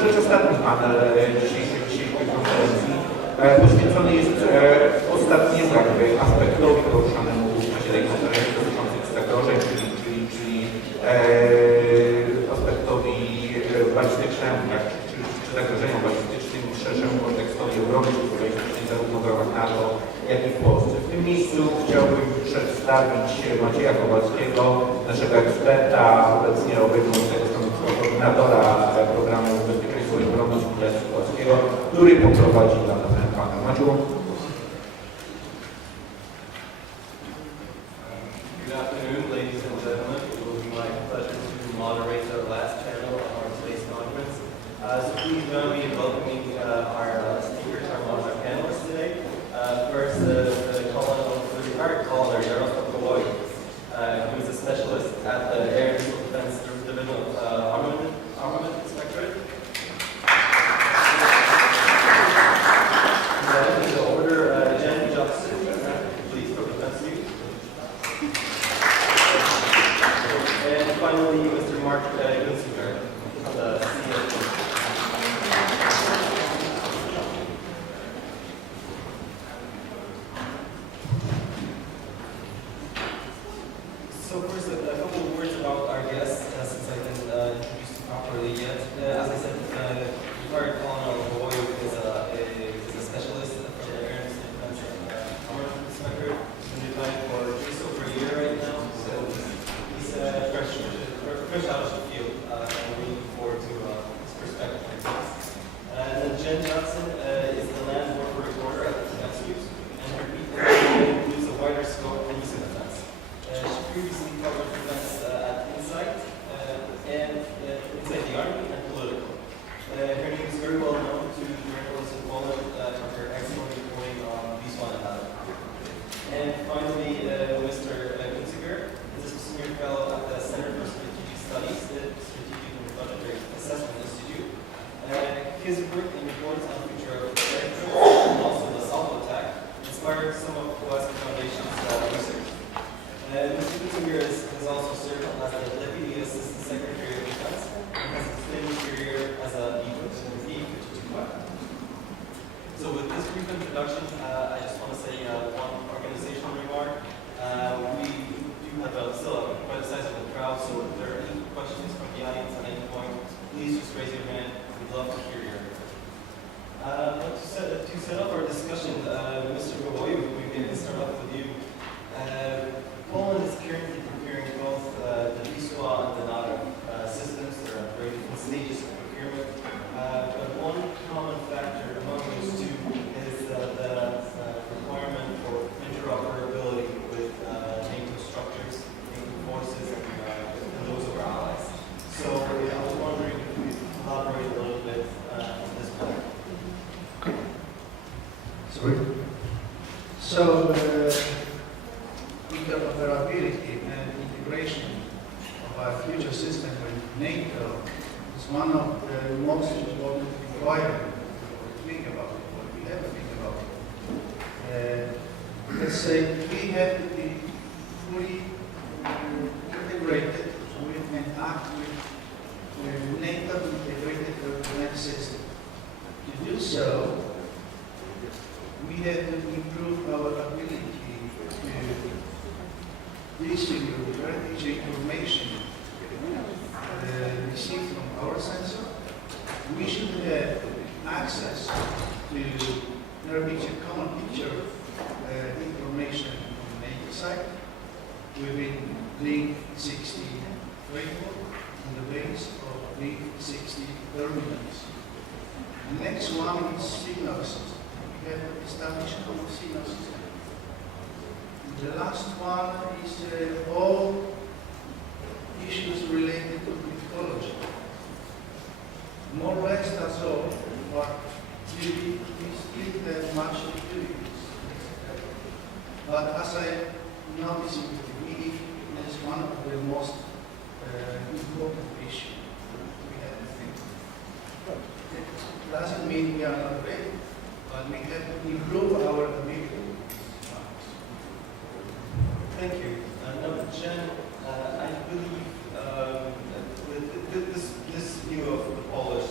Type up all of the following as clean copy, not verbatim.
rzecz ostatni panel dzisiejszej konferencji poświęcony jest ostatniemu aspektowi poruszanemu w czasie tej konferencji dotyczących zagrożeń, czyli aspektowi balistycznemu, tak, czy zagrożeniom balistycznym w szerszym kontekstowi obrony balistycznej zarówno w ramach NATO, jak i w Polsce. W tym miejscu chciałbym przedstawić Macieja Kowalskiego, naszego eksperta, obecnie obejmującego stanowisko koordynatora programu bezpieczeństwa i obronności polskiego, który poprowadzi dla nas ten panel. Maciu? Good afternoon, ladies and gentlemen. It will be my pleasure to moderate the last panel of our today's conference. So please join me in welcoming our speakers, our panelists today. First, the retired caller, who is a specialist at the Air and Missile Defense Division of Armament Inspectorate. In the order, Jen Johnson, please, for defense view. And finally, Mr. Mark Gunsinger, the CFO. So first, a couple of words about our guests, since I didn't introduce them properly yet. As I said, retired Colonel Boy is a specialist for the Air and Defense Armament Inspectorate. He's been retired for just over a year right now, so he's fresh out of the field, and we're looking forward to his perspective on things. And then Jen Johnson is the land warfare reporter at the Defense News, and her people includes a wider scope than missile defense. She previously covered defense at Insight, and inside the Army and political. Her name is very well known to journalists in Poland for her excellent reporting on Wisła and Narew. And finally, Mr. Gunsinger is a senior fellow at the Center for Strategic Studies, the Strategic and Budgetary Assessment Institute. His work and reports on future of and also the Salvo attack inspired some of the West Foundation's research. Mr. Gunsinger has also served as the Deputy Assistant Secretary of Defense and has a distinguished career as a B-52 pilot. So with this brief introduction, I just want to say one organizational remark. We do have still quite a sizable crowd, so if there are any questions from the audience at any point, please just raise your hand. We'd love to hear your but to set up our discussion, Mr. Goboy, we can start off with you. Poland is currently preparing both the Wisła and the NATO systems. There are very different stages of procurement. But one common factor among those two is the requirement for interoperability with NATO structures, NATO forces, and those of our allies. So I was wondering if you could elaborate a little bit on this point. Sorry. So, interoperability and integration of our future system with NATO is one of the most important requirements to think about it, what we have to think about it. Let's say we have to be fully integrated with and act with NATO integrated government system. To do so, we have to improve our ability to distribute strategic information received from our sensor. We should have access to reach a common picture of information on the NATO side within Link 60 framework on the base of Link 60 terminals. The next one is signal system. We have established our signal system. The last one is all issues related to mythology. More or less that's all, but we still have much activities. But as I noticed in the beginning, it's one of the most important issues we have to think. It doesn't mean we are not ready, but we have to improve our ability. Thank you. Now, Jen, I believe this view of the Polish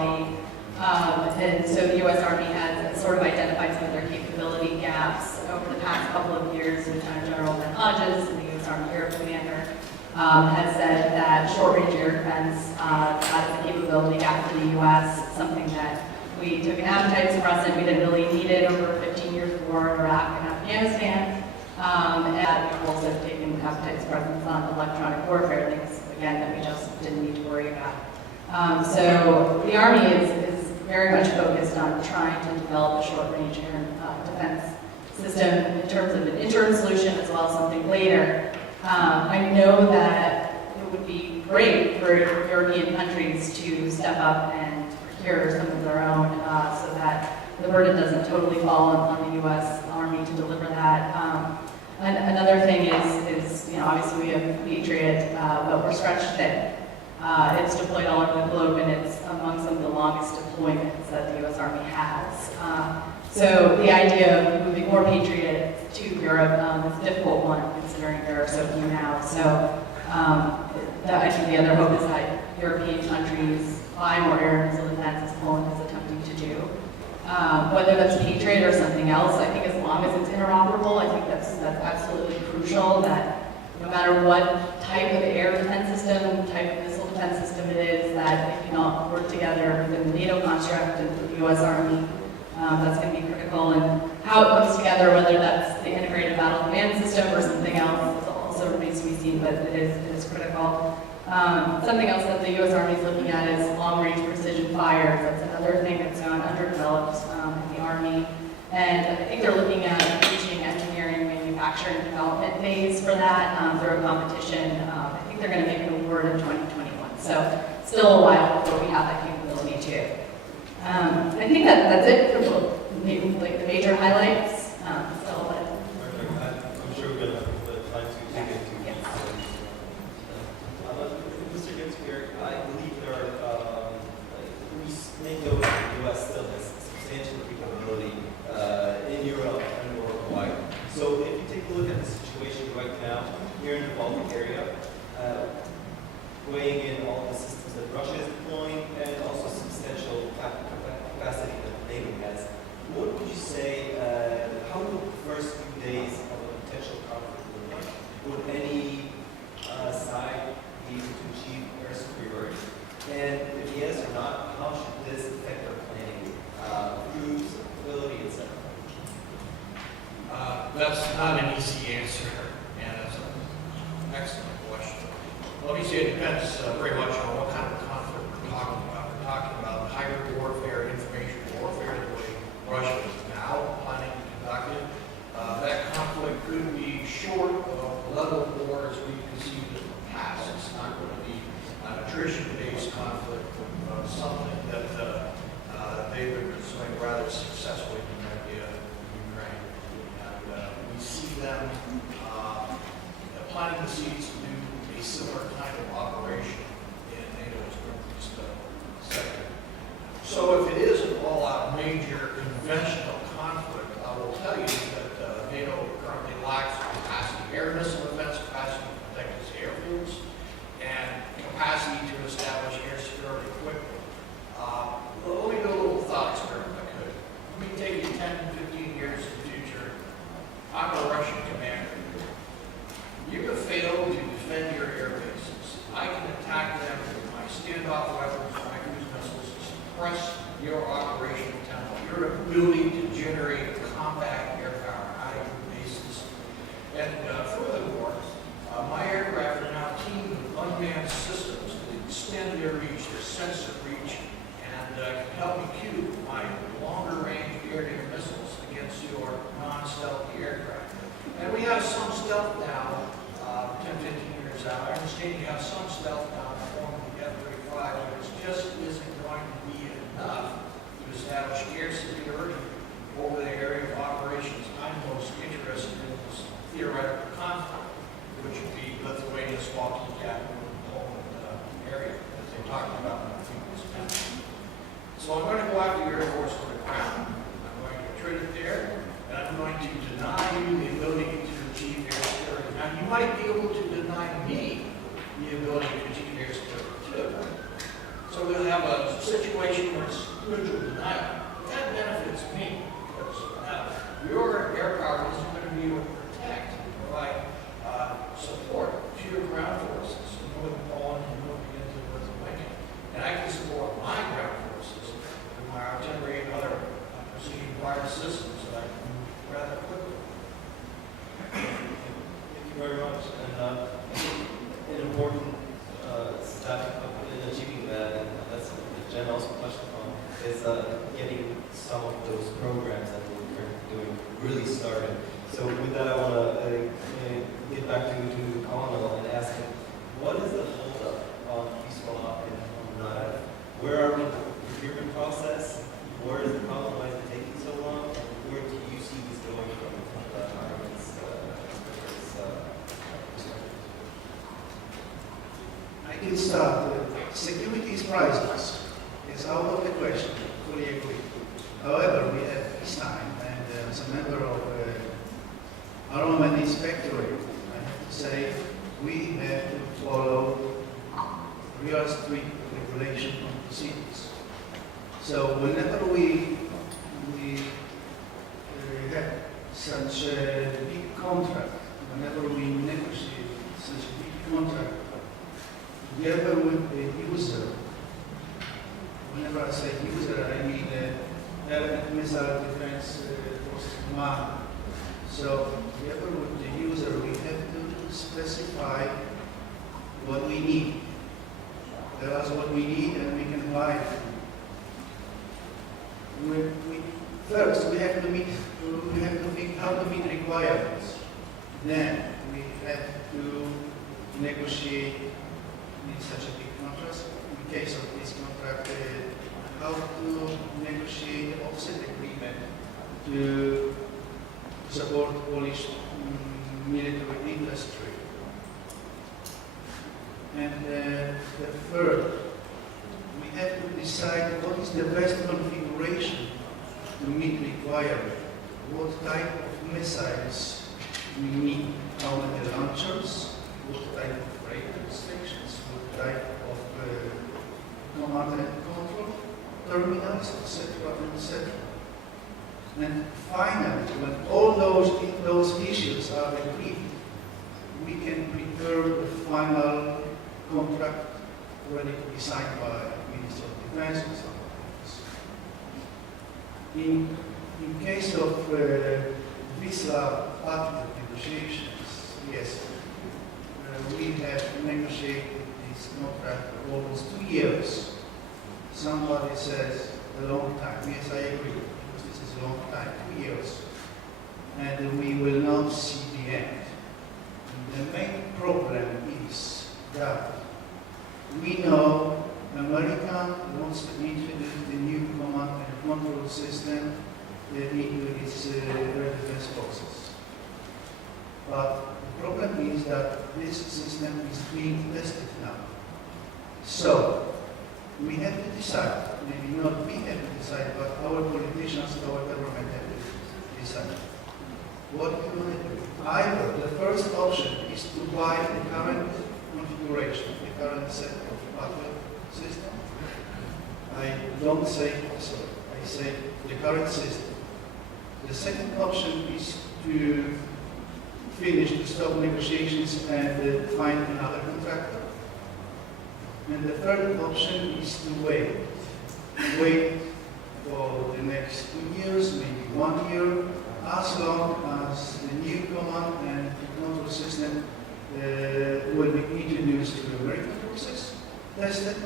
quality. And so the U.S. Army has sort of identified some of their capability gaps over the past couple of years. Lieutenant General Ben Hodges, the U.S. Army Air Commander, has said that short-range air defense as a capability gap for the U.S., something that we took an appetite suppressant. We didn't really need it over 15 years of war in Iraq and Afghanistan. And we've also taken appetite suppressants on electronic warfare, things, again, that we just didn't need to worry about. So the Army is very much focused on trying to develop a short-range air defense system in terms of an interim solution as well as something later. I know that it would be great for European countries to step up and procure some of their own so that the burden doesn't totally fall on the U.S. Army to deliver that. Another thing is, obviously we have Patriot, but we're stretched thin. It's deployed all over the globe, and it's among some of the longest deployments that the U.S. Army has. So the idea of moving more Patriots to Europe is a difficult one, considering there are so few now. So I think the other hope is that European countries buy more air and missile defense, as Poland is attempting to do. Whether that's Patriot or something else, I think as long as it's interoperable, I think that's absolutely crucial, that no matter what type of air defense system, type of missile defense system it is, that it can all work together within the NATO construct and the U.S. Army. That's going to be critical, and how it comes together, whether that's the integrated battle command system or something else, also remains to be seen, but it is critical. Something else that the U.S. Army is looking at is long-range precision fires. That's another thing that's gone underdeveloped in the Army, and I think they're looking at reaching engineering, manufacturing, and development phase for that through a competition. I think they're going to make an award in 2021, so still a while before we have that capability too. I think that's it for the major highlights. I'm sure we're going to have the time to dig into Yes. Mr. Ginsberg, I believe there are, we make note that the U.S. still has substantial capability in Europe and worldwide. So if you take a look at the situation right now here in the Baltic area, weighing in all the systems that Russia is deploying and also substantial capacity that NATO has, what would you say, how would the first few days of a potential conflict look like? Would any side be able to achieve air superiority? And if yes or not, how should this affect our planning, crews, ability, etc.? That's not an easy answer, and it's an excellent question. Let me say it depends very much on what kind of conflict we're talking about. We're talking about hybrid warfare, information warfare, the way Russia is now planning to conduct it. That conflict could be short of the level of war as we conceived it in the past. It's not going to be an attrition-based conflict, but something that they've been pursuing rather successfully in Ukraine. And we see them planting the seeds to do a similar kind of operation in NATO's northeast sector. So if it is an all-out major conventional conflict, I will tell you that NATO currently lacks capacity, air missile defense capacity to protect its airfields, and capacity to establish air superiority quickly. Let me do a little thought experiment if I could. Let me take you 10 to 15 years in the future. I'm a Russian commander. You have failed to defend your air bases. I can attack them with my standoff weapons, my cruise missiles, to suppress your operational tempo, your ability to generate combat air power out of your bases. And furthermore, my aircraft are now teamed with unmanned systems to extend their reach, their sensor reach, and can help me cue my longer-range air-to-air missiles against your non-stealthy aircraft. And we have some stealth now, 10, 15 years out. I understand you have some stealth now in the form of the F-35, but it just isn't going to be enough to establish air superiority over the area of operations I'm most interested in this theoretical conflict, which would be Lithuania, Baltic, capital, and Poland area, as they talked about in the previous panel. So I'm going to go after your Air Force on the ground. I'm going to treat it there, and I'm going to deny you the ability to achieve air superiority. Now, you might be able to deny me the ability to achieve air superiority too. So we'll have a situation where it's mutual denial. That benefits me, because now your air power isn't going to be able to protect and provide support to your ground forces in moving on and moving into the wicked. And I can support my ground forces with my artillery and other precision guard systems that I can move rather quickly. Thank you very much. And I think an important step in achieving that, and that's what Jen also touched upon, is getting some of those programs that we're currently doing really started. So with that, I want to get back to Colonel and ask him, what is the holdup on Wisła and on Narew? Where are we in the procurement process? Where is the problem? Why is it taking so long? And where do you see this going from the Army's perspective? I can start. Security is priceless. It's out of the question. Fully agree. However, we have peacetime, and as a member of Armament Inspectorate, I have to say we have to follow real strict regulation and procedures. So whenever we have such a big contract, whenever we negotiate such a big contract together with the user, whenever I say user, I mean Air and Missile Defense Forces Command. So together with the user, we have to specify what we need. Tell us what we need, and we can buy it. First, we have to think how to meet requirements. Then we have to negotiate in such a big contract. In case of this contract, how to negotiate the offset agreement to support Polish military industry. And the third, we have to decide what is the best configuration to meet requirement. What type of missiles we need, how many launchers, what type of radar stations, what type of command and control terminals, etc., etc. And finally, when all those issues are agreed, we can prepare the final contract ready to be signed by Minister of Defense and some others. In case of Wisła Baltic negotiations, yes, we have negotiated this contract for almost 2 years. Somebody says a long time. Yes, I agree, because this is a long time, 2 years. And we will not see the end. And the main problem is that we know America wants to introduce the new command and control system into its air defense forces. But the problem is that this system is being tested now. So we have to decide, maybe not we have to decide, but our politicians, our government have to decide. What do we want to do? Either the first option is to buy the current configuration, the current set of battle system. I don't say also, I say the current system. The second option is to finish the stop negotiations and find another contractor. And the third option is to wait. Wait for the next 2 years, maybe 1 year, as long as the new command and control system will be introduced to the American forces, tested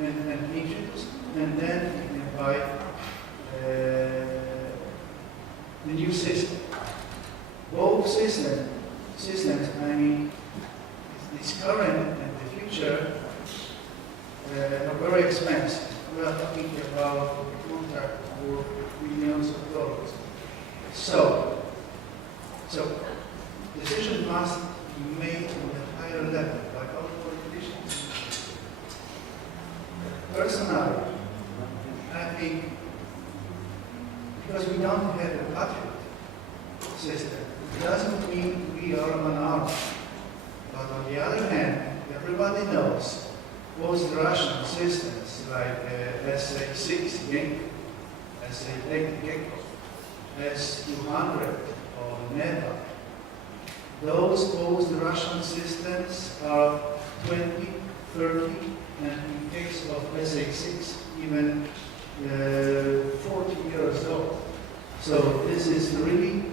and introduced, and then we can buy the new system. Both systems, I mean, this current and the future are very expensive. We are talking about a contract for millions of dollars. So decision must be made on a higher level by our politicians. Personally, I think because we don't have a budget system, it doesn't mean we are an army. But on the other hand, everybody knows post-Russian systems like SA-6 Genk, SA-8 Gecko, S-200 or Narew. Those post-Russian systems are 20, 30, and in case of SA-6, even 40 years old. So this is really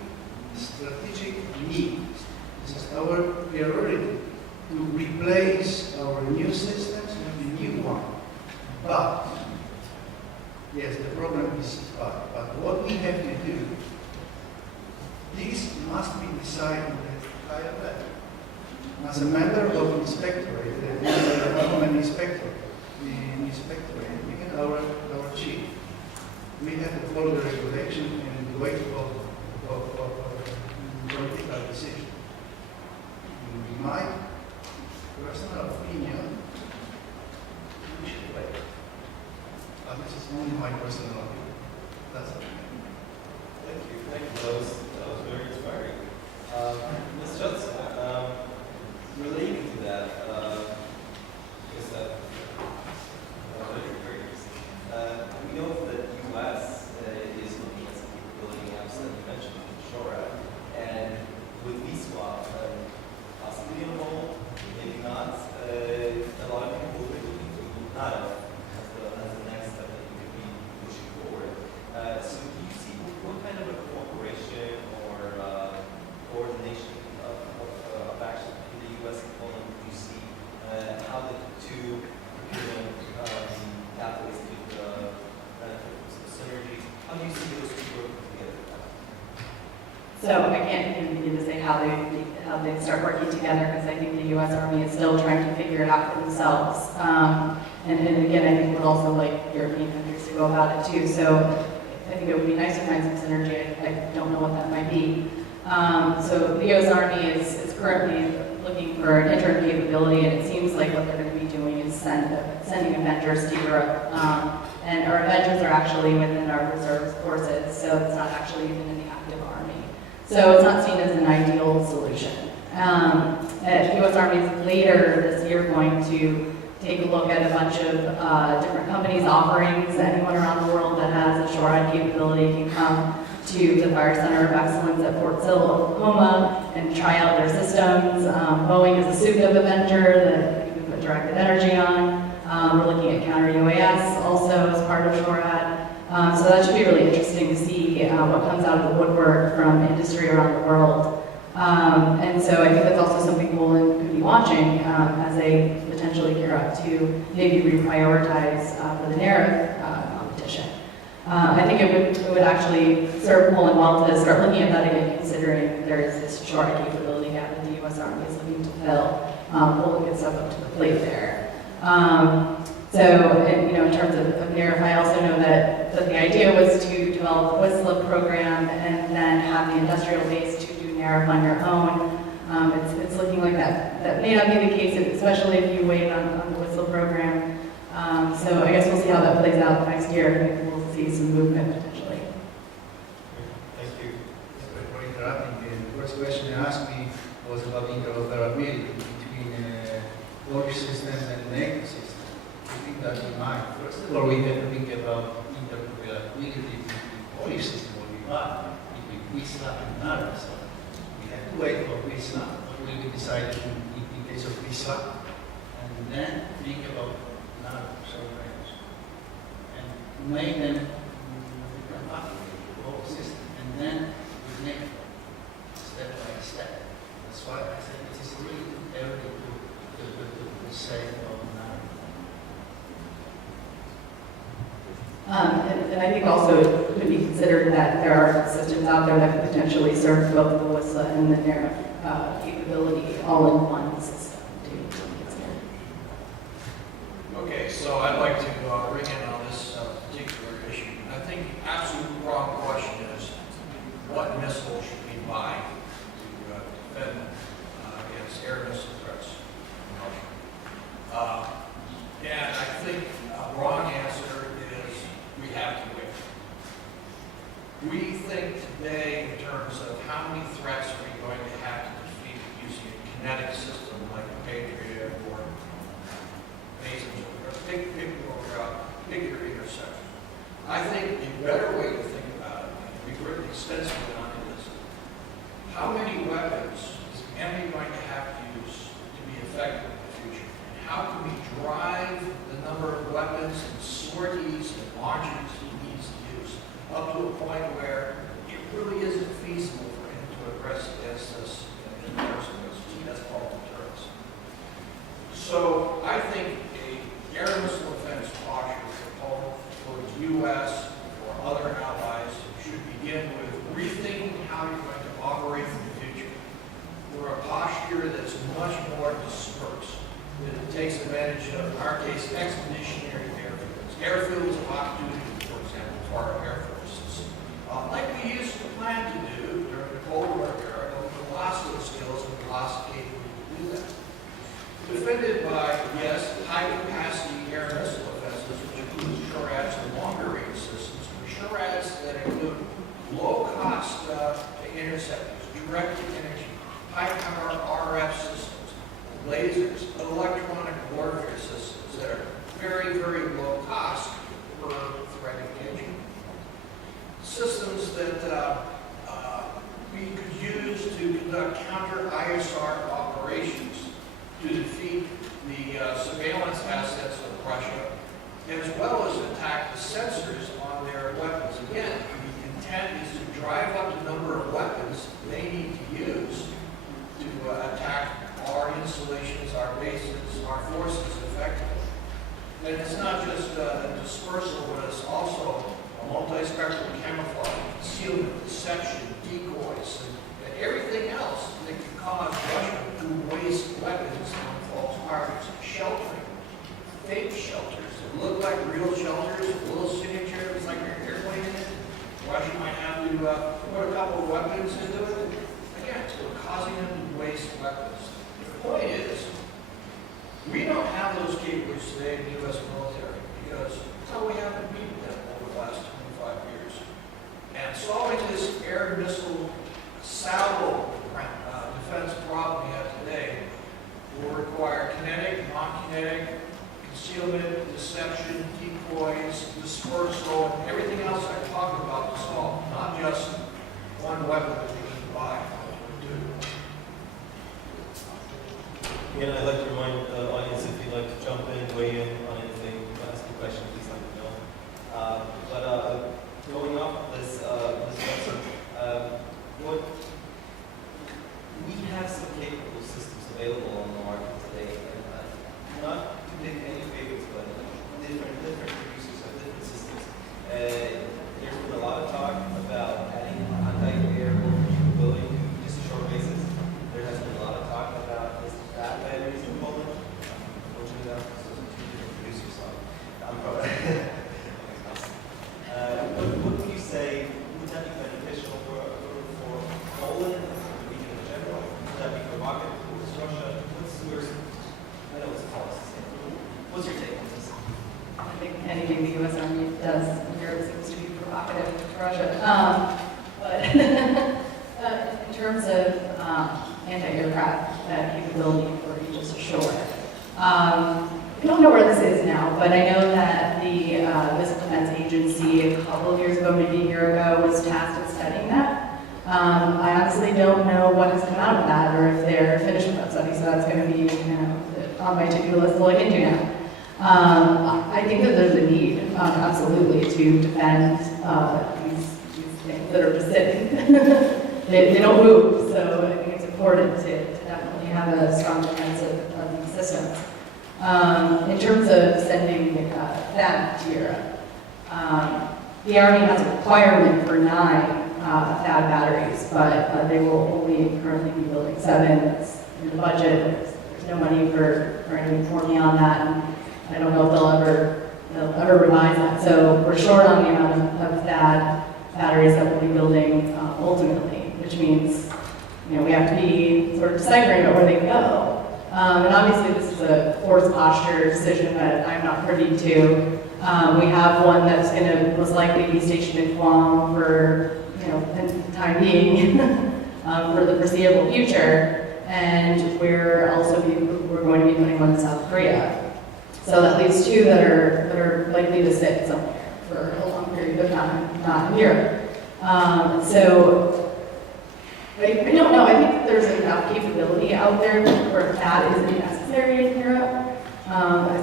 strategic need. This is our priority to replace our new systems with the new one. But, yes, the program is hard. But what we have to do, this must be decided at a higher level. As a member of inspectorate, the government inspectorate, even our chief, we have to follow the regulation and wait for political decision. In my personal opinion, we should wait. But this is only my personal opinion. That's it. Thank you. Thank you. That was very inspiring. Ms. Johnson, relating to that, is that we know that the U.S. is looking at some capability gaps that you mentioned in SHORAD, and with Wisła, possibly a role, maybe not. A lot of people will be looking to NATO as the next step that you could be pushing forward. So do you see what kind of a cooperation or coordination of action between the U.S. and Poland do you see? How the two procurement pathways could benefit from some synergies? How do you see those two working together? So I can't even begin to say how they start working together, because I think the U.S. Army is still trying to figure it out for themselves. And again, I think we'd also like European countries to go about it too. So I think it would be nice to find some synergy. I don't know what that might be. So the U.S. Army is currently looking for an interim capability, and it seems like what they're going to be doing is sending Avengers to Europe. And our Avengers are actually within our reserve forces, so it's not actually even in the active army. So it's not seen as an ideal solution. The U.S. Army is later this year going to take a look at a bunch of different companies' offerings. Anyone around the world that has a SHORAD capability can come to the Fire Center of Excellence at Fort Sill, Oklahoma, and try out their systems. Boeing is a souped-up Avenger that you can put directed energy on. We're looking at counter-UAS also as part of SHORAD. So that should be really interesting to see what comes out of the woodwork from industry around the world. And so I think that's also something Poland could be watching as they potentially gear up to maybe reprioritize for the Narew competition. I think it would actually serve Poland well to start looking at that again, considering there is this SHORAD capability gap that the U.S. Army is looking to fill. Poland could step up to the plate there. In terms of Narew, I also know that the idea was to develop the Wisła program and then have the industrial base to do Narew on your own. It's looking like that may not be the case, especially if you wait on the Wisła program. So I guess we'll see how that plays out next year. We'll see some movement potentially. Thank you. For interrupting, the first question you asked me was about interoperability between Polish systems and NATO systems. I think that in mind. First of all, we have to think about interoperability between Polish system, what we have, between Wisła and Narew. So we have to wait for Wisła, what will be decided in case of Wisła, and then think about Narew, and make them compatible with both systems, and then we make step by step. That's why I say it is really too early to say about Narew. And I think also it could be considered that there are systems out there that could potentially serve both the Wisła and the Narew capability all in one system to consider. Okay, so I'd like to ring in on this particular issue. I think the absolute wrong question is, what missile should we buy to defend against air missile threats from Russia? And I think a wrong answer is we have to wait. We think today in terms of how many threats are we going to have to defeat using a kinetic system like the Patriot or Mason, or pick where we're up. I think a better way to think about it, and we've written extensively on this, how many weapons is the enemy going to have to use to be effective in the future? And how can we drive the number of weapons and sorties and launches he needs to use up to a point where it really isn't feasible for him to aggress against us in the first place? Gee, that's called deterrence. So I think a air missile defense posture for the U.S. or other allies should begin with rethinking how you're going to operate in the future. We're a posture that's much more dispersed, that it takes advantage of, in our case, expeditionary airfields. Airfields of opportunity, for example, for our Air Forces. Like we used to plan to do during the Cold War era, but with lots of skills and lots of capability to do that. Defended by, yes, high-capacity air missile defenses, which includes SHORADs and longer-range systems, SHORADs that include low-cost interceptors, direct energy, high-power RF systems, lasers, electronic warfare systems that are very, very low cost per threat engagement. Systems that we could use to conduct counter-ISR operations to defeat the surveillance assets of Russia, as well as attack the sensors on their weapons. Again, the intent is to drive up the number of weapons they need to use to attack our installations, our bases, our forces effectively. And it's not just a dispersal, but it's also a multi-spectral camouflage, concealment, deception, decoys, and everything else that can cause Russia to waste weapons on false targets. Sheltering, fake shelters that look like real shelters, with little signatures like an airplane in it. Russia might have to put a couple of weapons into it. Again, we're causing them to waste weapons. The point is, we don't have those capabilities today in the U.S. military because we haven't beaten them over the last 25 years. And solving this air missile salvo defense problem we have today will require kinetic, non-kinetic, concealment, deception, decoys, dispersal, and everything else I talked about to solve, not just one weapon that we can buy. Again, I'd like to remind the audience, if you'd like to jump in, weigh in on anything, ask a question, please let me know. Going off this answer, what we have some capable systems available on the market today, and not to pick any favorites, but different producers have different systems. There's been a lot of talk about adding anti-air capability to just short bases. There has been a lot of talk about that batteries in Poland. Unfortunately, that's two different producers, so I'm probably. What would you say, would that be beneficial for Poland, for the region in general? Would that be provocative towards Russia? I know it's a policy. What's your take on this? I think anything the U.S. Army does in Europe seems to be provocative to Russia. But in terms of anti-aircraft capability for Aegis Ashore, I don't know where this is now, but I know that the Missile Defense Agency a couple of years ago, maybe a year ago, was tasked with studying that. I honestly don't know what has come out of that, or if they're finished with that study, so that's going to be on my to-do list to look into now. I think that there's a need, absolutely, to defend these things that are just sitting. they don't move, so I think it's important to definitely have a strong defense of these systems. In terms of sending them to Europe, the Army has a requirement for 9 THAAD batteries, but they will only currently be building 7. It's in the budget. There's no money for anything for me on that, and I don't know if they'll ever revise that. So we're short on the amount of THAAD batteries that we'll be building ultimately, which means we have to be sort of deciphering about where they go. And obviously this is a force posture decision that I'm not privy to. We have one that's going to most likely be stationed in Guam for the time being for the foreseeable future, and we're going to be putting one in South Korea. So that leaves 2 that are likely to sit somewhere for a long period if not in Europe. So I don't know. I think there's enough capability out there where that isn't necessary in Europe.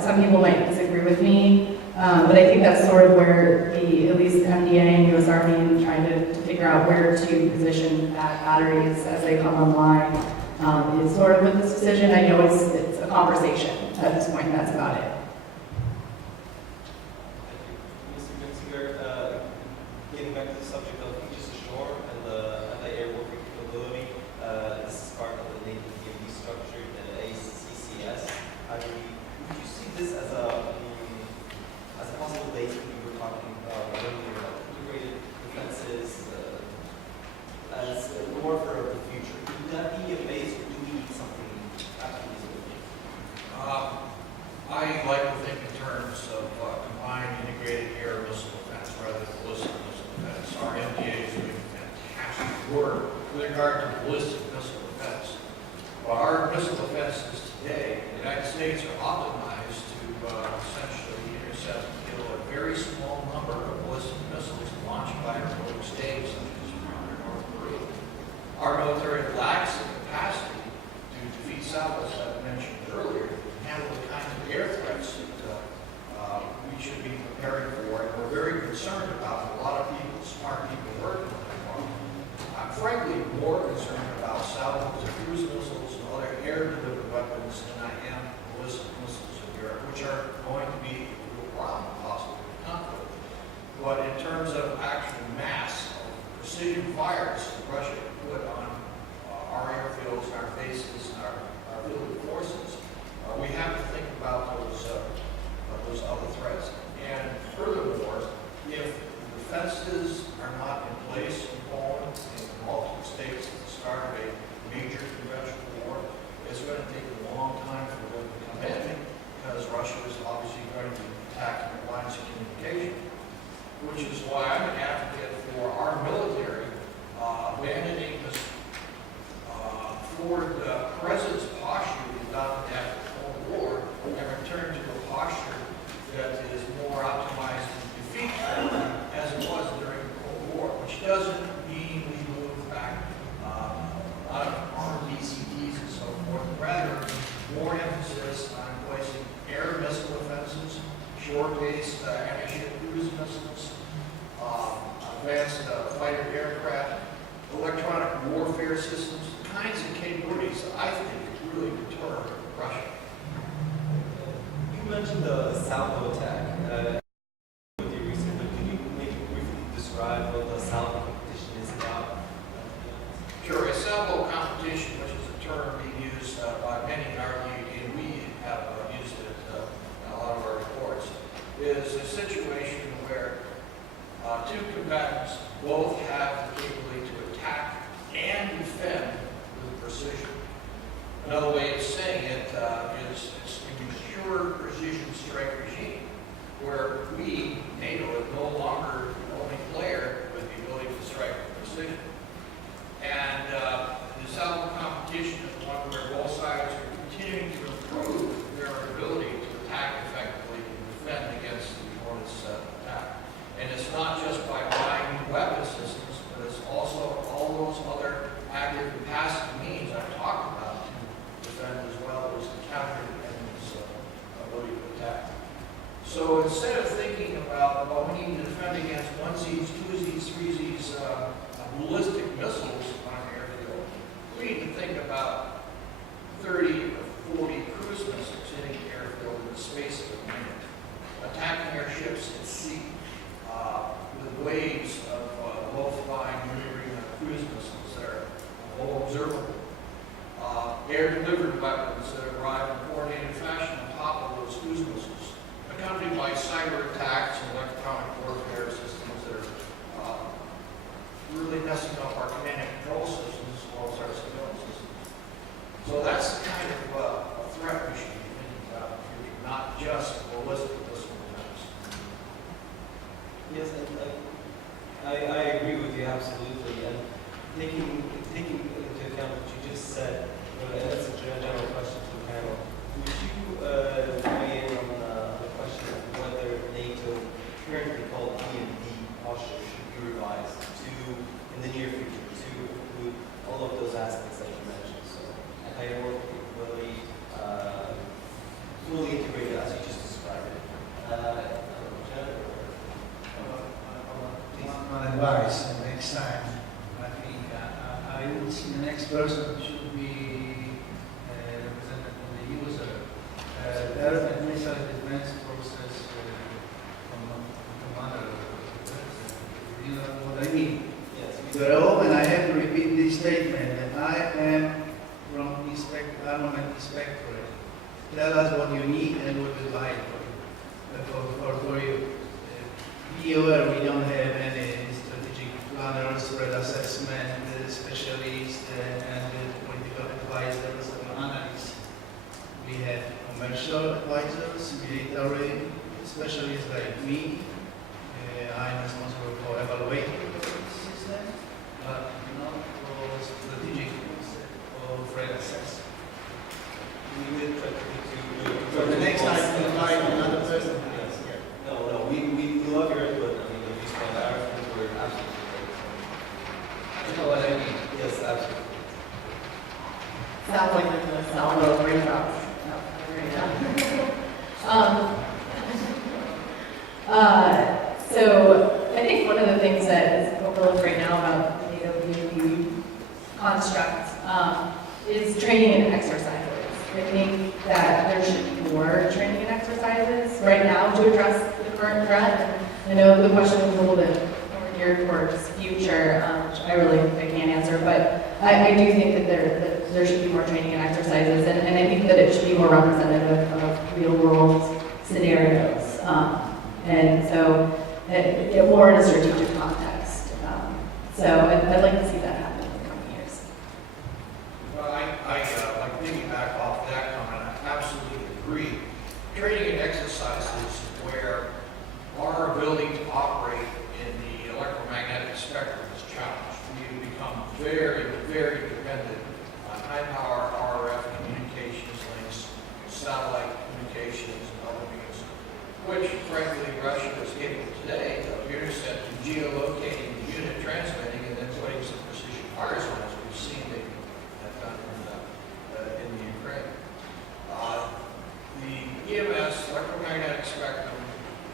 Some people might disagree with me, but I think that's sort of where at least the MDA and U.S. Army trying to figure out where to position batteries as they come online is sort of with this decision. I know it's a conversation at this point. That's about it. Mr. Günziger, getting back to the subject of aegis ashore and the anti-air warfare capability, this is part of the NATO BMD structure, the ACCS. I believe. Would you see this as a possible base that you were talking about earlier, about integrated defenses, as warfare of the future? Would that be a base, or do we need something absolutely different? I like to think in terms of combined integrated air missile defense rather than ballistic missile defense. Our MDA is doing fantastic work with regard to ballistic missile defense. Well, our missile defenses today in the United States are optimized to essentially intercept and kill a very small number of ballistic missiles launched by remote states such as North Korea. Our military lacks the capacity to defeat satellites, as I mentioned earlier, and handle the kinds of air threats that we should be preparing for, and we're very concerned about. A lot of people, smart people working on that part. I'm frankly more concerned about satellites and cruise missiles and other air-delivered weapons than I am ballistic missiles in Europe, which are going to be a real problem, possibly in conflict. But in terms of actual mass of precision fires that Russia put on our airfields, our bases, and our field forces, we have to think about those other threats. And furthermore, if the defenses are not in place in Poland and in multiple states at the start of a major conventional war, it's going to take a long time for them to come in because Russia is obviously going to be attacking the lines of communication, which is why I'm an advocate for our military abandoning this forward presence posture we adopted after the Cold War and return to a posture that is more optimized to defeat as it was during the Cold War, which doesn't mean we move back out of armed BCDs and so forth, rather more emphasis on placing air missile defenses, shore-based anti-ship cruise missiles, advanced fighter aircraft, electronic warfare systems, the kinds of capabilities that I think really deter Russia. You mentioned the salvo attack with your research, but can you maybe briefly describe what the salvo competition is about? Sure, a salvo competition, which is a term being used by many in our league, and we have used it in a lot of our reports, is a situation where two combatants both have the capability to attack and defend with precision. Another way of saying it is it's a pure precision strike regime, where we, NATO, is no longer the only player with the ability to strike with precision. And the salvo competition is one where both sides are continuing to improve their ability to attack effectively and defend against the opponent's attack. And it's not just by buying new weapon systems, but it's also all those other active and passive means I've talked about to defend as well as to counter the enemy's ability to attack. So instead of thinking about, well, we need to defend against onesies, twosies, threesies, ballistic missiles on an airfield, we need to think about 30 or 40 cruise missiles hitting the airfield in the space of a minute, attacking our ships at sea with waves of low-flying maneuvering cruise missiles that are low observable, air-delivered weapons that arrive in coordinated fashion on top of those cruise missiles, accompanied by cyber attacks and electronic warfare systems that are really messing up our command and control systems as well as our civilian systems. So that's the kind of a threat we should be thinking about in the future, not just ballistic missile defense. Yes, and I agree with you absolutely. And taking into account what you just said, and that's a general question to the panel, would you weigh in on the question of whether NATO, currently called BMD, on advice, and next time, I think I would see the next person should be represented from the user. Their initial defense process commander. You know what I mean? Yes. Very often I have to repeat this statement that I am from armament inspectorate. Tell us what you need and we will buy it for you. Be aware we don't have any strategic planners, spread assessment specialists, and political advisors and analysts. We have commercial advisors, military specialists like me. I'm responsible for evaluating the system, but not for strategic or threat assessment. We will try to So the next time you find another person, Yes. yeah. No, we love your input. I mean, if you spend hours, we're absolutely You know what I mean? Yes, absolutely. Sounds like there's a salvo of raindrops. So I think one of the things that is overlooked right now about the NATO BMD construct is training and exercises. I think that there should be more training and exercises right now to address the current threat. And I know the question was a little bit more geared towards future, which I can't answer, but I do think that there should be more training and exercises, and I think that it should be more representative of real world scenarios. And so, more in a strategic context. So I'd like to see that happen in the coming years. Well, I piggyback off that comment. I absolutely agree. Training and exercises where our ability to operate in the electromagnetic spectrum is challenged. We become very, very dependent on high power RF communications links, satellite communications, and other means, which frankly Russia is capable today of intercepting, geolocating the unit, transmitting, and then putting some precision fire zones. We've seen they have done in the Ukraine. The EMS, electromagnetic spectrum,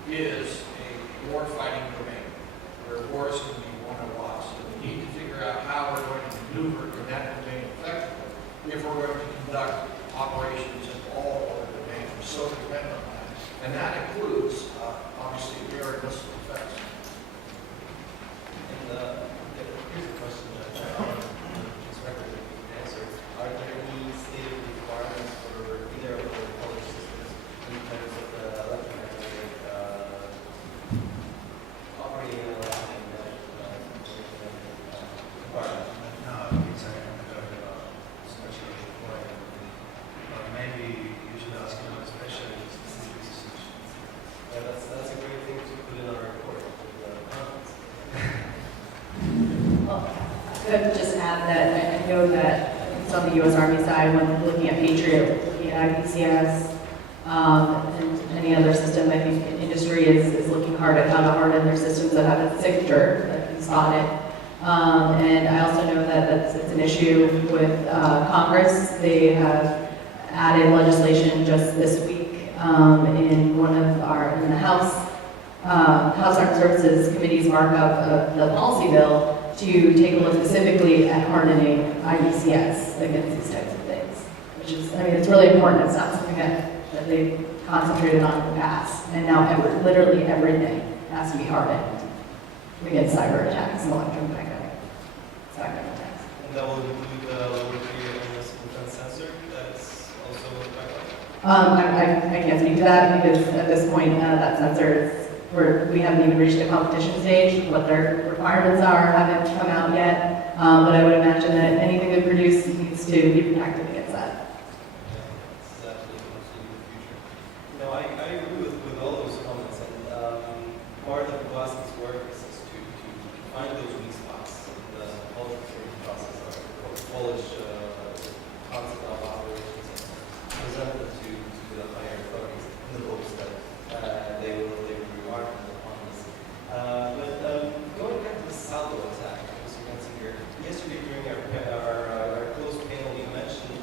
is a war-fighting domain where wars can be won or lost. And we need to figure out how we're going to maneuver in that domain effectively if we're going to conduct operations in all other domains. We're so dependent on that. And that includes, obviously, air and missile defense. And here's a question that I expect to answer. Are there any stated requirements for either of the college systems in terms of the electromagnetic operating in a electromagnetic environment? No, it's a special requirement. Maybe you should ask another specialist. Yeah, that's a great thing to put in our report with the comments. Well, I could just add that I know that it's on the U.S. Army side when looking at Patriot, looking at IBCS, and any other system. I think industry is looking hard at how to harden their systems that have a signature that can spot it. And I also know that it's an issue with Congress. They have added legislation just this week in the House Armed Services Committee's markup of the policy bill to take a look specifically at hardening IBCS against these types of things, which is, I mean, it's really important. It's not something that they've concentrated on in the past, and now literally everything has to be hardened against cyber attacks and electromagnetic attacks. And that will include the lower tier MS defense sensor that's also in the I pipeline? can't speak to that because at this point, that sensor we haven't even reached the competition stage. What their requirements are haven't come out yet. But I would imagine that anything they produce needs to be protected against that. Yeah, that's absolutely the future. No, I agree with all those comments, and part of Glassman's work is to find those weak spots in the college procurement process, or college concept of operations, and present them to the higher authorities in the hopes that they will remark upon this. But going back to the salvo attack, Mr. Gensinger, yesterday during our closed panel, you mentioned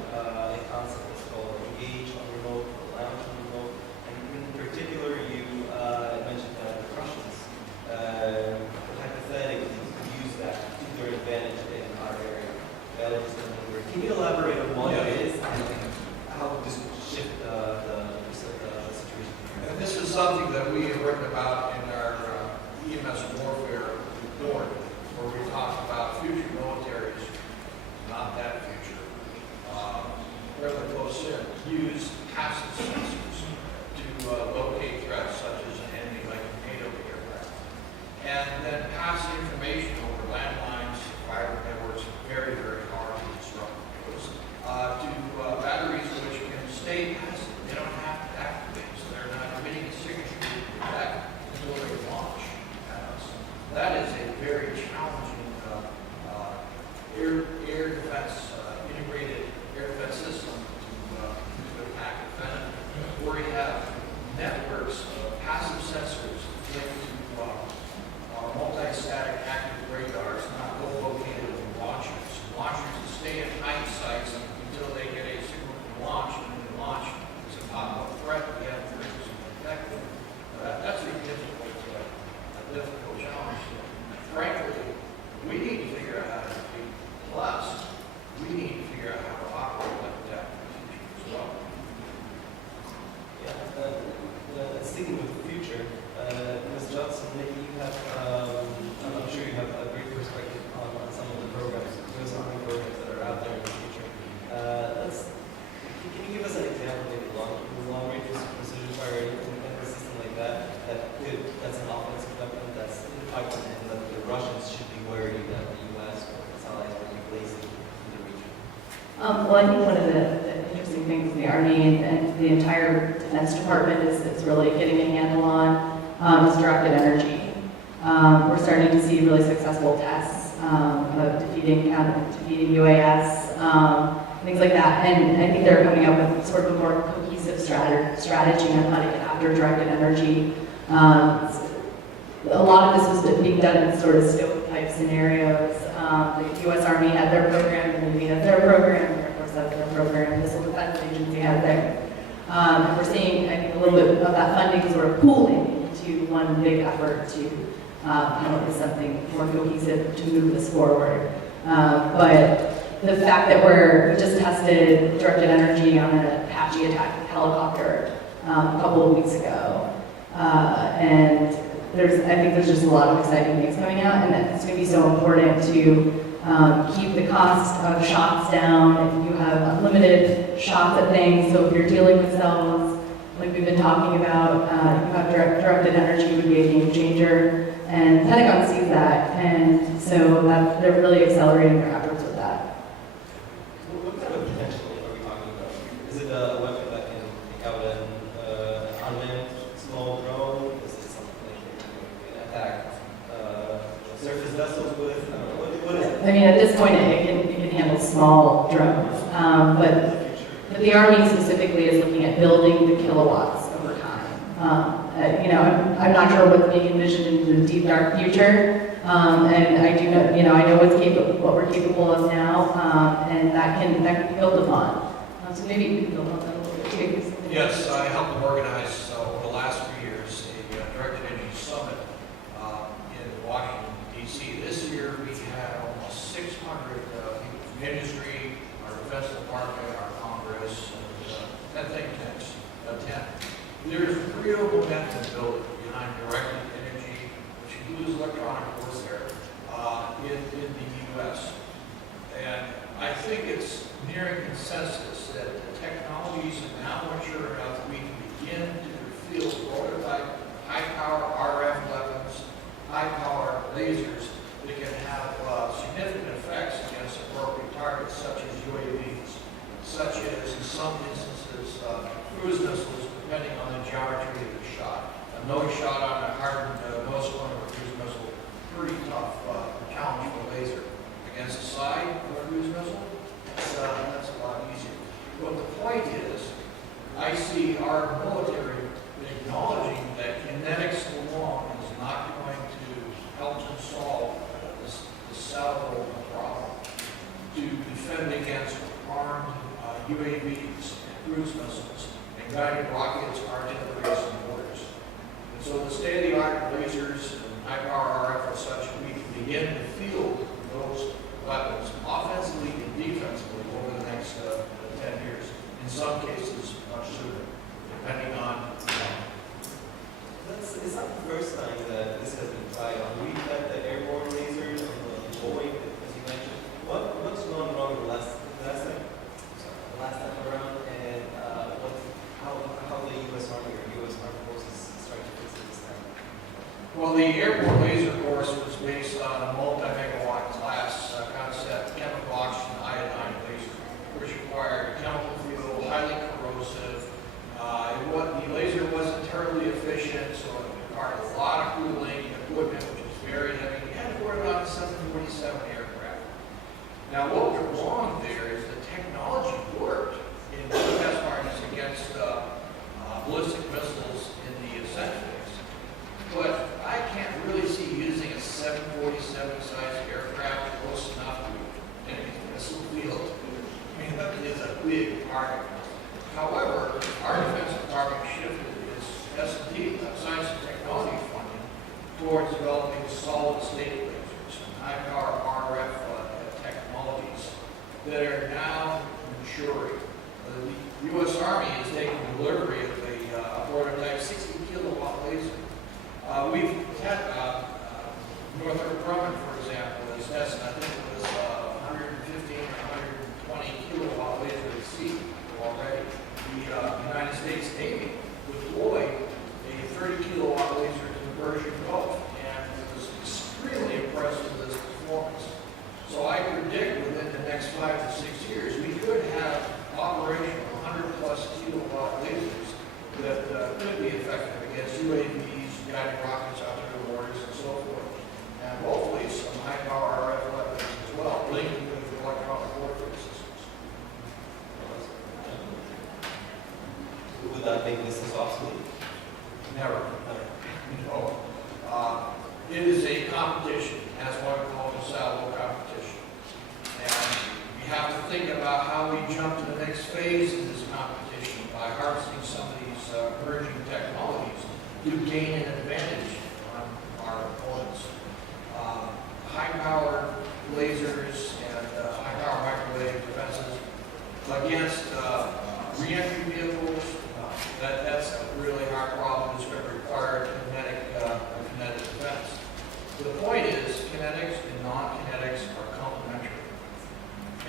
Well, I think one of the interesting things in the Army and the entire Defense Department is really getting a handle on is directed energy. We're starting to see really successful tests of defeating UAS, things like that. And I think they're coming up with sort of a more cohesive strategy on how to get after directed energy. A lot of this was being done in sort of stovepipe scenarios. The U.S. Army had their program, the Navy had their program, the Air Force had their program, the Missile Defense Agency had theirs. And we're seeing, I think, a little bit of that funding sort of pooling into one big effort to come up with something more cohesive to move this forward. But the fact that we just tested directed energy on an Apache attack helicopter a couple of weeks ago, and I think there's just a lot of exciting things coming out, and it's going to be so important to keep the cost of shots down. If you have unlimited shots at things, so if you're dealing with cells, like we've been talking about, you have directed energy would be a game changer, and the Pentagon sees that, and so they're really accelerating their efforts with that. What kind of potential are we talking about? Is it a weapon that can take out an unmanned small drone? Is it something that can attack surface vessels with? I don't know. What is it? I mean, at this point, it can handle small drones, but the Army specifically is looking at building the kilowatts over time. I'm not sure what's being envisioned in the deep dark future, and I do know, I know what we're capable of now, and that can be built upon. So maybe you can build on that a little bit too. Yes, I helped them organize over the last 3 years a directed energy summit in Washington, D.C. This year we had almost 600 people from industry, our Defense Department, our Congress, and 10 think tanks attend. There's real momentum building behind directed energy, which includes electronic warfare, in the U.S. And I think it's nearing consensus that the technologies are now mature enough that we can begin to field prototype high-power RF weapons, high-power lasers that can have significant effects against appropriate targets such as UAVs, such as, in some instances, cruise missiles, depending on the geometry of the shot. A nose shot on a hardened nose cone of a cruise missile, pretty tough challenge for a laser. Against the side of a cruise missile, that's a lot easier. But the point is, I see our military acknowledging that kinetics alone is not going to help them solve the salvo problem. To defend against armed UAVs and cruise missiles and guided rockets, artillery, and mortars. And so the state-of-the-art lasers and high-power RF are such that we can begin to field those weapons offensively and defensively over the next 10 years. In some cases, much sooner, depending on. It's not the first time that this has been tried on. We've had the airborne lasers on the Boeing, as you mentioned. What's gone wrong the last time around, and how the U.S. Army or U.S. Armed Forces is trying to fix it this time? Well, the airborne laser course was based on a multi-megawatt class concept, chemical oxygen iodine laser, which required chemical fuel, highly corrosive. The laser wasn't terribly efficient, so it required a lot of cooling equipment, which was very heavy. We had to worry about the 747 aircraft. Now, what went wrong there is the technology worked in test parties against ballistic missiles in the ascent phase. But I can't really see using a 747 size aircraft close enough to any missile field. I mean, that is a big target. However, our Defense Department shifted its S&T, science and technology funding, towards developing solid-state lasers and high-power RF technologies that are now maturing. The U.S. Army is taking delivery of a prototype 60-kilowatt laser. We've had Northrop Grumman, for example, is testing, I think it was 115 or 120 kilowatt laser at sea already. The United States Navy deployed a 30 kilowatt laser to the Persian Gulf, and it was extremely impressive with its performance. So I predict within the next 5 to 6 years, we could Never. No. It is a competition. That's why we call it a salvo competition. And we have to think about how we jump to the next phase of this competition by harnessing some of these emerging technologies to gain an advantage on our opponents. High-power lasers and high-power microwave defenses against re-entry vehicles, that's a really hard problem. It's going to require kinetic defense. The point is, kinetics and non-kinetics are complementary.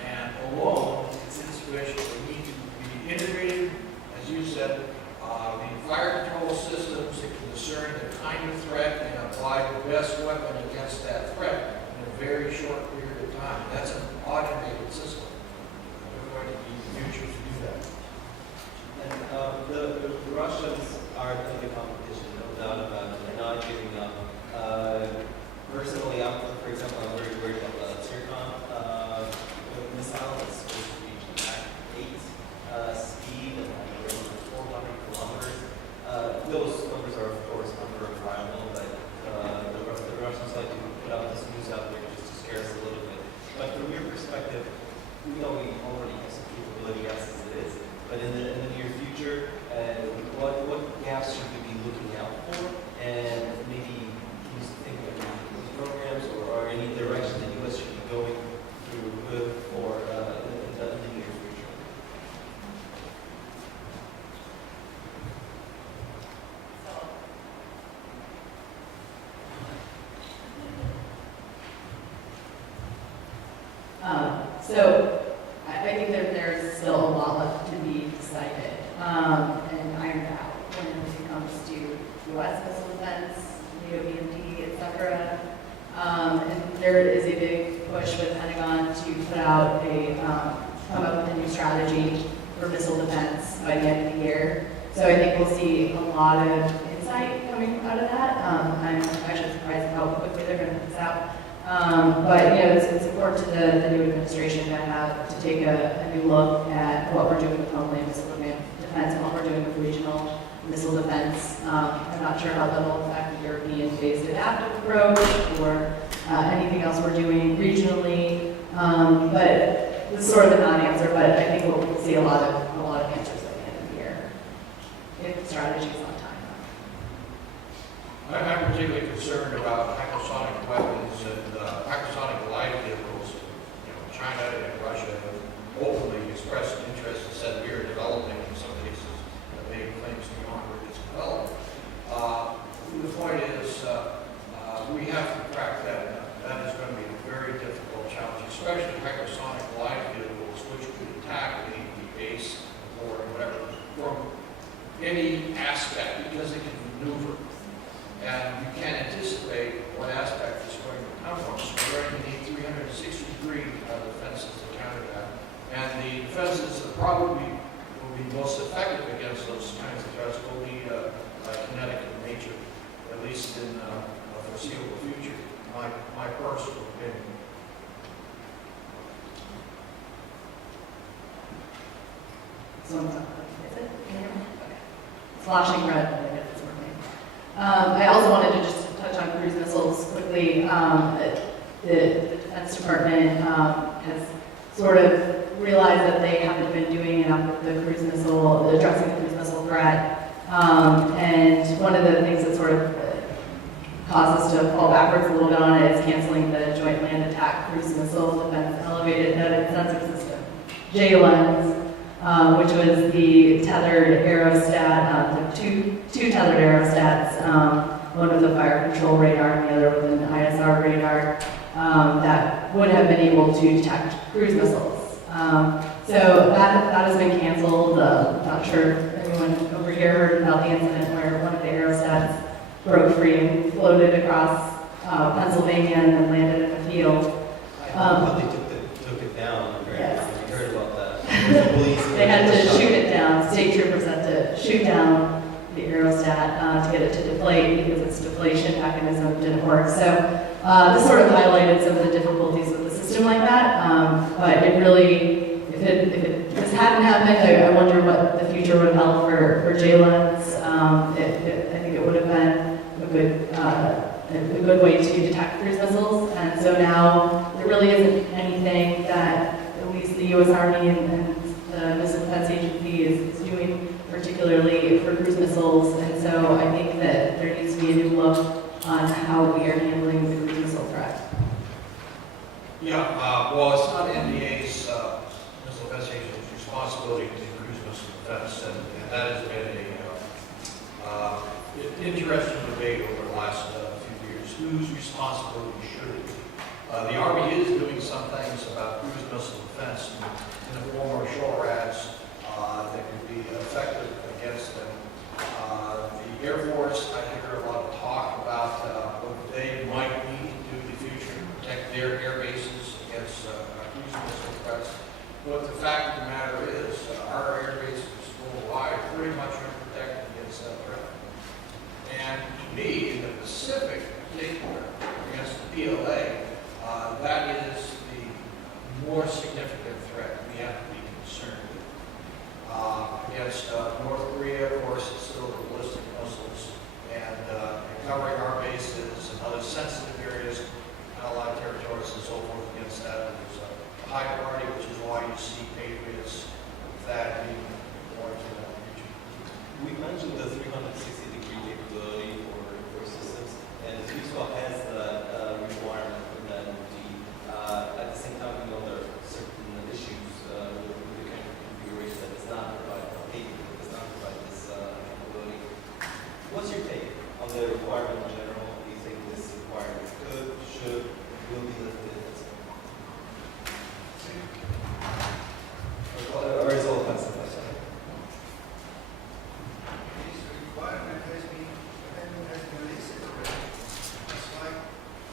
And alone, it's insufficient. They need to be integrated, as you said. The fire control systems that can discern the kind of threat and apply the best weapon against that threat in a very short period of time. That's an automated system. We're going to need the future to do that. And the Russians are in the competition, no doubt about it. They're not giving up. Personally, for example, I'm very worried about the Zircon missile that's supposed to reach Mach 8 speed and around 400 kilometers. Those numbers are, of course, unverifiable, but the Russians like to put out this news out there just to scare us a little bit. But from your perspective, we know we already have some capability as it is, but in the near future, what gaps should we be looking out for? And maybe can you think of any programs or any direction the U.S. should be going through for in the near future? So I think that there's still a lot left to be decided and ironed out when it comes to U.S. missile defense, NATO BMD, etc. And there is a big push with Pentagon to put out come up with a new strategy for missile defense by the end of the year. So I think we'll see a lot of insight coming out of that. I'm actually surprised at how quickly they're going to put this out. But it's important to the new administration to take a new look at what we're doing with homeland missile defense and what we're doing with regional missile defense. I'm not sure how that will affect the European phased adaptive approach or anything else we're doing regionally. But this is sort of a non-answer, but I think we'll see a lot of answers by the end of the year if the strategy is on time. I'm particularly concerned about hypersonic weapons and hypersonic glide vehicles. China and Russia have openly expressed an interest and said we are developing in some cases that made claims beyond where it's developed. The point is, we have to crack that. That is going to be a very difficult challenge, especially hypersonic glide vehicles, which could attack any base or whatever from any aspect because they can maneuver. And you can't anticipate what aspect it's going to come from. So we're going to need 360-degree defenses to counter that. And the defenses that probably will be most effective against those kinds of threats will be kinetic in nature, at least in the foreseeable future, my personal opinion. Is it? Can you hear me? Okay. Flashing red, but I guess it's working. I also wanted to just touch on cruise missiles quickly. The Defense Department has sort of realized that they haven't been doing enough with the cruise missile, addressing the cruise missile threat. And one of the things that sort of caused us to fall backwards a little bit on it is canceling the Joint Land Attack Cruise Missile Defense Elevated Noded Sensor System, JLENS, which was the tethered aerostat, the two tethered aerostats, one with a fire control radar and the other with an ISR radar, that would have been able to detect cruise missiles. So that has been canceled. Not sure if anyone over here heard about the incident where one of the aerostats broke free and floated across Pennsylvania and then landed in a field. I thought they took it down. Yes. We heard about that. They had to shoot it down. State troopers had to shoot down the aerostat to get it to deflate because its deflation mechanism didn't work. So this sort of highlighted some of the difficulties with a system like that. But it really, if this hadn't happened, I wonder what the future would hold for JLENS. I think it would a good way to detect cruise missiles. And so now there really isn't anything that at least the U.S. Army and the Missile Defense Agency is doing particularly for cruise missiles. And so I think that there needs to be a new look on how we are handling the cruise missile threat. Yeah, well, it's not NDA's Missile Defense Agency's responsibility to do cruise missile defense, and that has been an interesting debate over the last few years. Whose responsibility should it be? The Army is doing some things about cruise missile defense in the form of SHORADs that could be effective against them. The Air Force, I hear a lot of talk about what they might need to do in the future to protect their air bases against cruise missile threats. But the fact of the matter is, our air bases worldwide are pretty much unprotected against that threat. And to me, in the Pacific, in particular, against the PLA, that is the more significant threat we have to be concerned with. Against North Korea, of course, it's still the ballistic missiles, and covering our bases and other sensitive areas, allied territories and so forth against that is a high priority, which is why you see Patriots that being deployed to that region. We mentioned the 360-degree capability for systems, and Wisła has that requirement for that MOD. At the same time, we know there are certain issues with the kind of configuration that does not provide does not provide this capability. What's your take on the requirement in general? Do you think this requirement could, should, will be lifted? Or is all kinds of stuff? This requirement has been listed already. That's why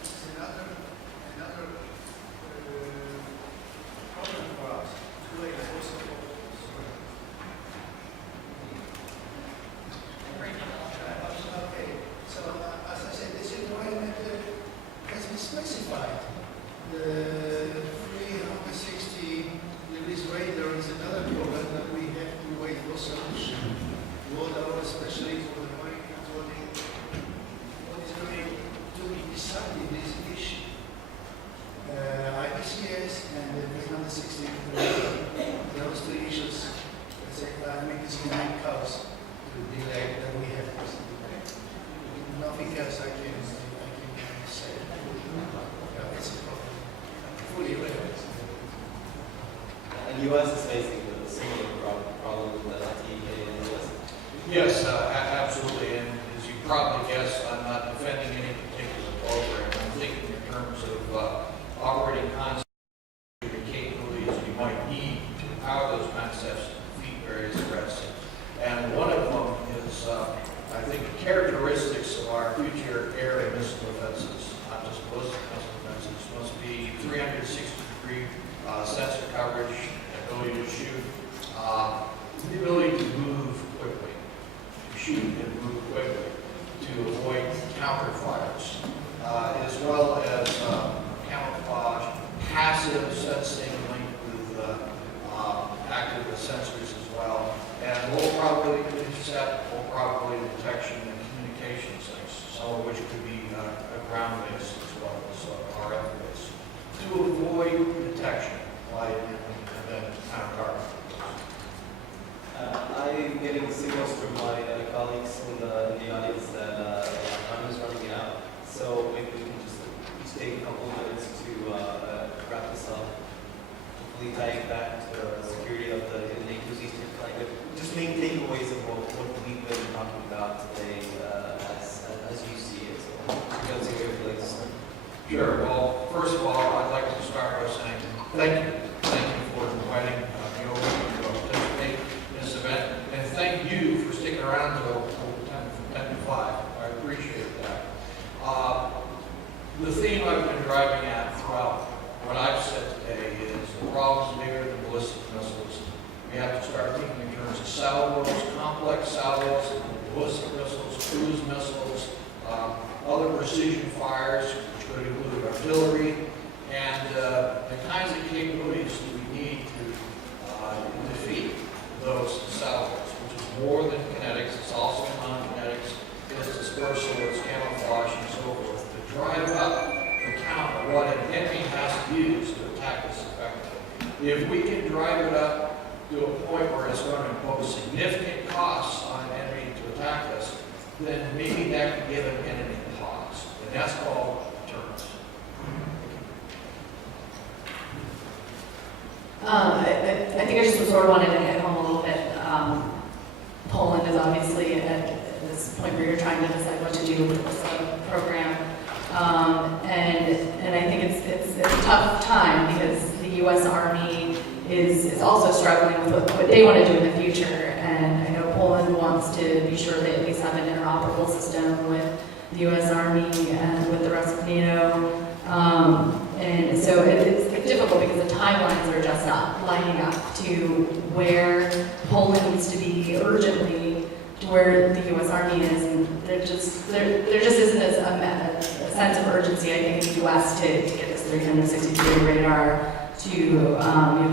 it's another problem for us to enforce the Okay, so as I said, this requirement has been specified. The 360 degrees radar is another problem that we have to wait for solution. What are especially for the Americans, what is going to be decided in this issue? IPCS and the 360 those two issues, let's say, make this unique cause to delay that we have this delay. Nothing else I can say. Yeah, it's a problem. Fully aware. And the U.S. is facing a similar problem with the LTA in the U.S. Yes, absolutely, and as you probably guess, I'm not defending any particular program. I'm thinking in terms of operating concepts and capabilities you might need to empower those concepts to defeat various threats. And one of them is, I think, the characteristics of our future air and missile defenses, not just ballistic missile defenses, must be 360-degree sensor coverage, ability to shoot, the ability to move quickly, to shoot and move quickly, to avoid counterfires, as well as camouflage, passive sensing linked with active sensors as well, and low probability intercept, low probability detection and communications things, some of which could be ground-based as well as RF-based, to avoid detection by and then counter-target. I'm getting signals from my colleagues in the audience that time is running out. So maybe we can just take a couple of minutes to wrap this up. Hopefully tying back to the security of the NATO's eastern flank. Just main takeaways of what we've been talking about today as you see it. So you guys are here to start. Sure. Well, first of all, I'd like to start by saying thank you. Thank you for inviting me over to participate in this event. And thank you for sticking around till 10 to 5. I appreciate that. The theme I've been driving at throughout what I've said today is the problem's bigger than ballistic missiles. We have to start thinking in terms of salvos, complex salvos, ballistic missiles, cruise missiles, other precision fires, which could include artillery, and the kinds of capabilities that we need to defeat those salvos, which is more than kinetics. It's also non-kinetics. It's dispersal, it's camouflage. If we can drive it up to a point where it's going to impose significant costs on an enemy to attack us, then maybe that could give an enemy pause. And that's called deterrence. I think I just sort of wanted to hit home a little bit. Poland is obviously at this point where you're trying to decide what to do with this program. And I think it's a tough time because the U.S. Army is also struggling with what they want to do in the future. And I know Poland wants to be sure they at least have an interoperable system with the U.S. Army and with the rest of NATO. And so it's difficult because the timelines are just not lining up to where Poland needs to be urgently to where the U.S. Army is, and there just isn't a sense of urgency, I think, in the U.S. to get this 360-degree radar to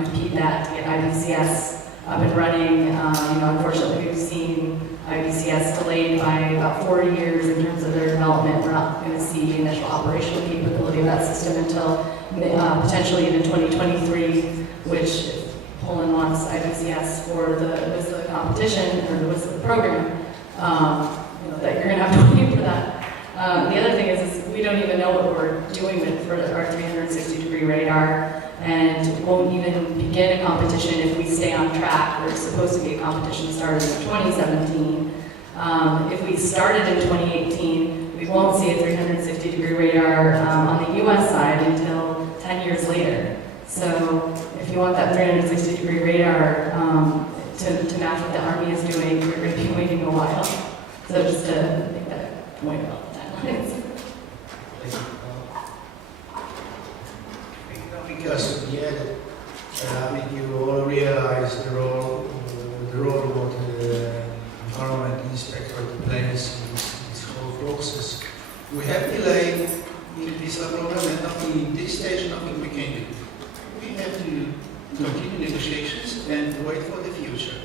compete that, to get IBCS up and running. Unfortunately, we've seen IBCS delayed by about 4 years in terms of their development. We're not going to see initial operational capability of that system until potentially even 2023, which if Poland wants IBCS for the Wisła competition or the Wisła program, that you're going to have to wait for that. The other thing is we don't even know what we're doing with for our 360-degree radar, and won't even begin a competition if we stay on track. There's supposed to be a competition started in 2017. If we started in 2018, we won't see a 360-degree radar on the U.S. side until 10 years later. So if you want that 360-degree radar to match what the Army is doing, you're going to be waiting a while. So just to make that point about the timelines. Because you all realize the role what the environment inspector plays in this whole process. We have delayed in this program, and nothing in this stage, nothing we can do. We have to continue negotiations and wait for the future,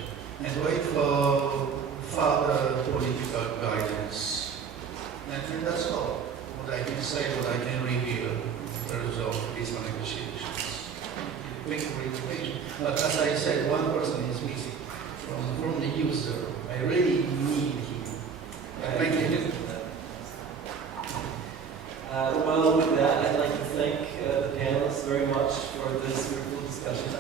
and wait for further political guidance. And that's all. What I can say, what I can reveal, the result of these negotiations. Thank you for your information. But as I said, one person is missing from the user. I really need him. Thank you. Well, with that, I'd like to thank the panelists very much for this beautiful discussion.